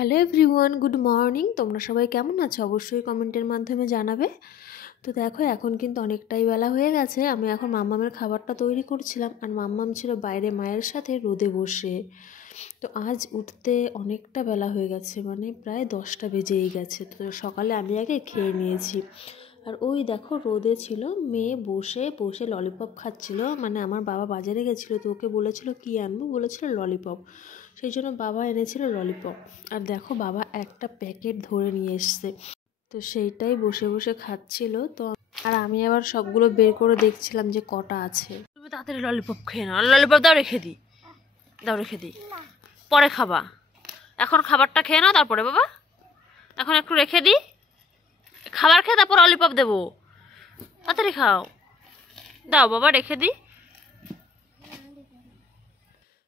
Hello everyone, good morning. তোমরা সবাই কেমন আছো অবশ্যই কমেন্টের মাধ্যমে জানাবে। তো দেখো এখন কিন্তু অনেকটাই বেলা হয়ে গেছে। আমি এখন মাম্মামের খাবারটা তৈরি করছিলাম, আর মাম্মাম ছিল বাইরে মায়ের সাথে রোদে বসে। তো আজ উঠতে অনেকটা বেলা হয়ে গেছে, মানে প্রায় 10টা বেজেই গেছে। তো সকালে আমি আগে খেয়ে নিয়েছি। আর ওই দেখো রোদে ছিল মেয়ে বসে বসে ললিপপ খাচ্ছিল। মানে আমার বাবা বাজারে গেছিলো, তো ওকে বলেছিল কি আনবো, বলেছিল ললিপপ। সেই জন্য বাবা এনেছিল ললিপপ। আর দেখো বাবা একটা প্যাকেট ধরে নিয়ে এসছে, তো সেইটাই বসে বসে খাচ্ছিল। তো আর আমি আবার সবগুলো বের করে দেখছিলাম যে কটা আছে। তুমি তাড়াতাড়ি ললিপপ খেয়ে নাও, ললিপপ দাও রেখে দিই, দাও রেখে দিই, পরে খাবা। এখন খাবারটা খেয়ে নাও তারপরে বাবা, এখন একটু রেখে দিই, খাবার খেয়ে তারপর ললিপপ দেবো, তাড়াতাড়ি খাও, দাও বাবা রেখে দিই।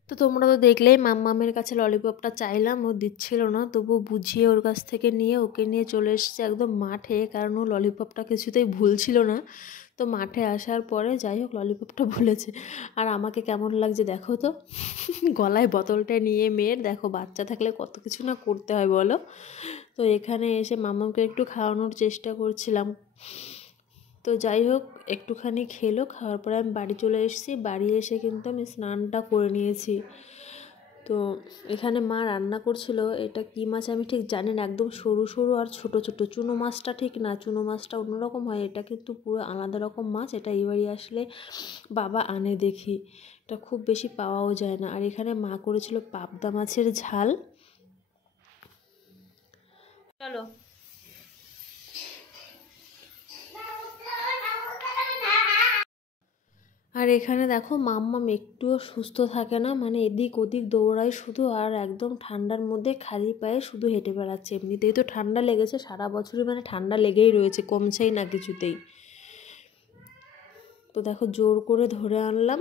তো তোমরা তো দেখলেই মাম্মামের কাছে ললিপপটা চাইলাম, ও দিচ্ছিল না, তবু বুঝিয়ে ওর কাছ থেকে নিয়ে ওকে নিয়ে চলে এসেছে একদম মাঠে, কারণ ও ললিপপটা কিছুতেই ভুলছিল না। তো মাঠে আসার পরে যাই হোক ললিপপটা ভুলেছে। আর আমাকে কেমন লাগছে দেখো তো, গলায় বোতলটা নিয়ে মেয়ের, দেখো বাচ্চা থাকলে কত কিছু না করতে হয় বলো। তো এখানে এসে মাম্মামকে একটু খাওয়ানোর চেষ্টা করছিলাম। তো যাই হোক একটুখানি খেলো, খাওয়ার পরে আমি বাড়ি চলে এসেছি। বাড়ি এসে কিন্তু আমি স্নানটা করে নিয়েছি। তো এখানে মা রান্না করছিল, এটা কি মাছ আমি ঠিক জানি না, একদম সরু সরু আর ছোট ছোট। চুনো মাছটা ঠিক না, চুনো মাছটা অন্যরকম হয়, এটা কিন্তু পুরো আলাদা রকম মাছ। এটা এবারই আসলে বাবা আনে দেখি, এটা খুব বেশি পাওয়াও যায় না। আর এখানে মা করেছিল পাবদা মাছের ঝাল। চলো আর এখানে দেখো মাম্মাম একটুও সুস্থ থাকে না, মানে এদিক ওদিক দৌড়ায় শুধু, আর একদম ঠান্ডার মধ্যে খালি পায়ে শুধু হেঁটে বেড়াচ্ছে। এমনিতেই তো ঠান্ডা লেগেছে, সারা বছরই মানে ঠান্ডা লেগেই রয়েছে, কমছেই না কিছুতেই। তো দেখো জোর করে ধরে আনলাম।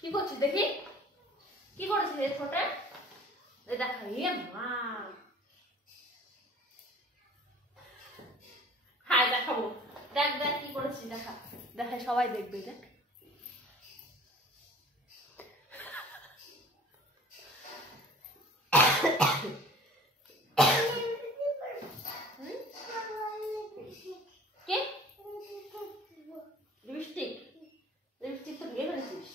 কি করছিস দেখি, কি করেছিস ছোটা, দেখা মা, হ্যাঁ দেখাবো, দেখ দেখ কি করেছিস, দেখা দেখা সবাই দেখবে, দেখ। লিপস্টিক, লিপস্টিক তো দিয়ে ফেলেছিস,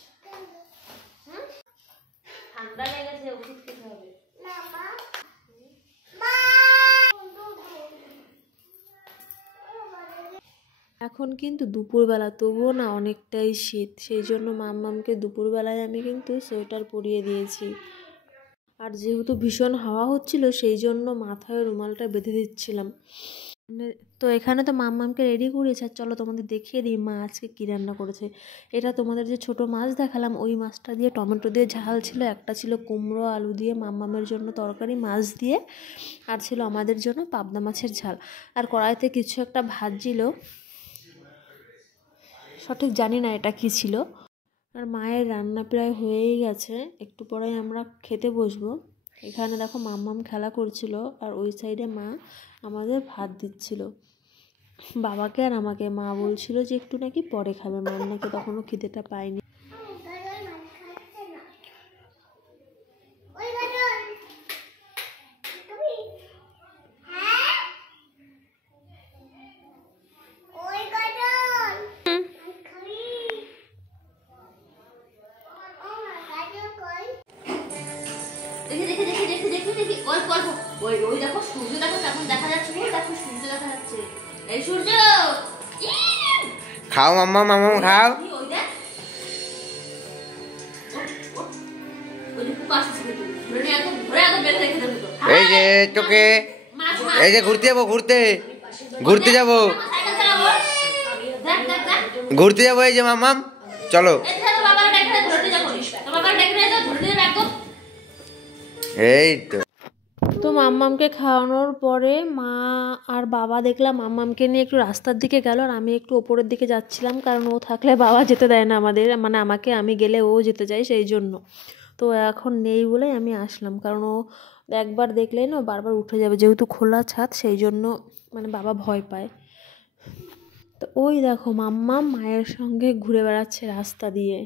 ঠান্ডা লেগেছে, ওষুধ খেতে হবে। এখন কিন্তু দুপুরবেলা, তবুও না অনেকটাই শীত, সেই জন্য মাম্মামকে দুপুরবেলায় আমি কিন্তু সোয়েটার পরিয়ে দিয়েছি। আর যেহেতু ভীষণ হাওয়া হচ্ছিল, সেই জন্য মাথায় রুমালটা বেঁধে দিচ্ছিলাম। তো এখানে তো মাম্মামকে রেডি করেছে, আর চলো তোমাদের দেখিয়ে দিই মা আজকে কী রান্না করেছে। এটা তোমাদের যে ছোট মাছ দেখালাম, ওই মাছটা দিয়ে টমেটো দিয়ে ঝাল ছিল, একটা ছিল কুমড়ো আলু দিয়ে মাম্মামের জন্য তরকারি মাছ দিয়ে, আর ছিল আমাদের জন্য পাবদা মাছের ঝাল। আর কড়াইতে কিছু একটা ভাজছিল, সঠিক জানি না এটা কী ছিল। আর মায়ের রান্না প্রায় হয়েই গেছে, একটু পরেই আমরা খেতে বসবো। এখানে দেখো মাম্মাম খেলা করছিল, আর ওই সাইডে মা আমাদের ভাত দিচ্ছিল, বাবাকে আর আমাকে। মা বলছিল যে একটু নাকি পরে খাবে, মার নাকি তখনও খিদেটা পায়নি। ওই দেখো সূর্য, দেখো এখন দেখা যাচ্ছে, দেখো সূর্য দেখা যাচ্ছে, এই সূর্য। খাও মাম্মা, মাম্মা খাও। এই যে তোকে, এই যে ঘুরতে যাবো, ঘুরতে ঘুরতে যাবো, ঘুরতে যাবো, এই যে মাম্মাম চলো। এই তো তো মাম্মামকে খাওয়ানোর পরে মা আর বাবা দেখলাম মাম্মামকে নিয়ে একটু রাস্তার দিকে গেল, আর আমি একটু ওপরের দিকে যাচ্ছিলাম, কারণ ও থাকলে বাবা যেতে দেয় না আমাদের, মানে আমাকে, আমি গেলে ও যেতে চায়, সেই জন্য। তো এখন নেই বলেই আমি আসলাম, কারণ ও একবার দেখলেই না বারবার উঠে যাবে, যেহেতু খোলা ছাদ, সেই জন্য মানে বাবা ভয় পায়। তো তো ওই দেখো মাম্মা মায়ের সঙ্গে ঘুরে বেড়াচ্ছে রাস্তা দিয়ে।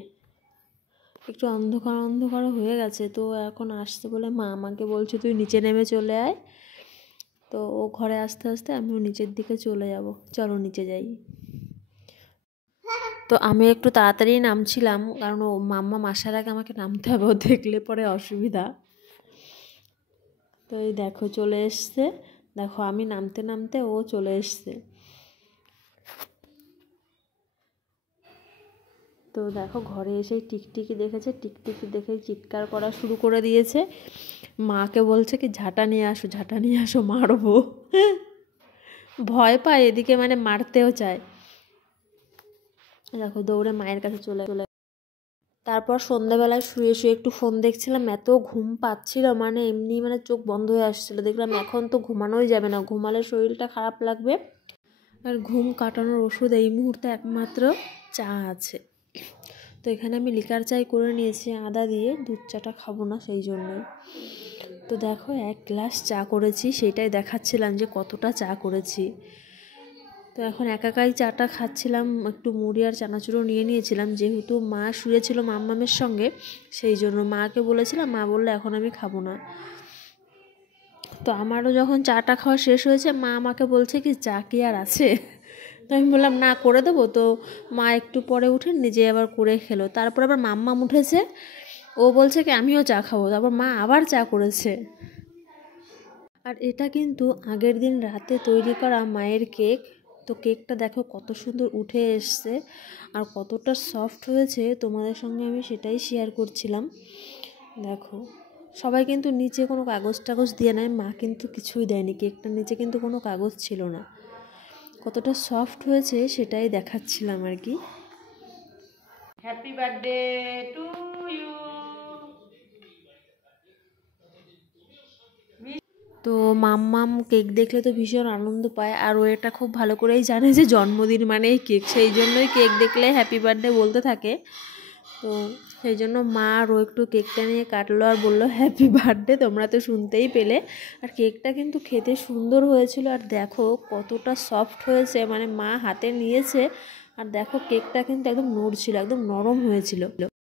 একটু অন্ধকার অন্ধকার হয়ে গেছে, তো এখন আসতে বলে মা আমাকে বলছে তুই নিচে নেমে চলে আয়। তো ও ঘরে আস্তে আস্তে আমিও নিচের দিকে চলে যাব, চলো নিচে যাই। তো আমি একটু তাড়াতাড়ি নামছিলাম, কারণ ও মাম্মা আসার আগে আমাকে নামতে হবে, ও দেখলে পরে অসুবিধা। তো এই দেখো চলে এসছে, দেখো আমি নামতে নামতে ও চলে এসছে। তো দেখো ঘরে এসেই টিকটিকি দেখেছে, টিকটিকি দেখেই চিৎকার করা শুরু করে দিয়েছে। মাকে বলছে কি ঝাঁটা নিয়ে আসো, ঝাঁটা নিয়ে আসো, মারবো। ভয় পায় এদিকে, মানে মারতেও চায়। দেখো দৌড়ে মায়ের কাছে চলে চলে। তারপর সন্ধ্যাবেলায় শুয়ে শুয়ে একটু ফোন দেখছিলাম, এত ঘুম পাচ্ছিল, মানে এমনি মানে চোখ বন্ধ হয়ে আসছিলো। দেখলাম এখন তো ঘুমানোই যাবে না, ঘুমালে শরীরটা খারাপ লাগবে। আর ঘুম কাটানোর ওষুধ এই মুহূর্তে একমাত্র চা আছে। তো এখানে আমি লিকার চাই করে নিয়েছি আদা দিয়ে, দুধ চাটা খাবো না সেই জন্যই। তো দেখো 1 গ্লাস চা করেছি, সেটাই দেখাচ্ছিলাম যে কতটা চা করেছি। তো এখন একাই চাটা খাচ্ছিলাম, একটু মুড়ি আর চানাচুরও নিয়ে নিয়েছিলাম, যেহেতু মা শুয়েছিল মাম্মামের সঙ্গে, সেই জন্য মাকে বলেছিলাম, মা বললো এখন আমি খাবো না। তো আমারও যখন চাটা খাওয়া শেষ হয়েছে, মা আমাকে বলছে কি চা কি আর আছে। তো আমি বললাম না করে দেবো। তো মা একটু পরে উঠে নিজে আবার করে খেলো। তারপর আবার মাম্মাম উঠেছে, ও বলছে কি আমিও চা খাবো। তারপর মা আবার চা করেছে। আর এটা কিন্তু আগের দিন রাতে তৈরি করা মায়ের কেক। তো কেকটা দেখো কত সুন্দর উঠে এসছে আর কতটা সফট হয়েছে, তোমাদের সঙ্গে আমি সেটাই শেয়ার করছিলাম। দেখো সবাই কিন্তু নিচে কোনো কাগজ টাগজ দিয়ে নেয়, মা কিন্তু কিছুই দেয়নি, কেকটার নিচে কিন্তু কোনো কাগজ ছিল না। কতটা সফট হয়েছে সেটাই দেখাচ্ছিলাম আর কি। Happy birthday to you. তো মাম্মাম কেক দেখলে তো ভীষণ আনন্দ পায়, আর ও এটা খুব ভালো করেই জানে যে জন্মদিন মানেই কেক, সেই জন্যই কেক দেখলে হ্যাপি বার্থডে বলতে থাকে। তো সেই জন্য মা আর ও একটু কেকটা নিয়ে কাটলো আর বললো হ্যাপি বার্থডে, তোমরা তো শুনতেই পেলে। আর কেকটা কিন্তু খেতে সুন্দর হয়েছিল, আর দেখো কতটা সফট হয়েছে, মানে মা হাতে নিয়েছে আর দেখো কেকটা কিন্তু একদম নড়ছিল, একদম নরম হয়েছিল।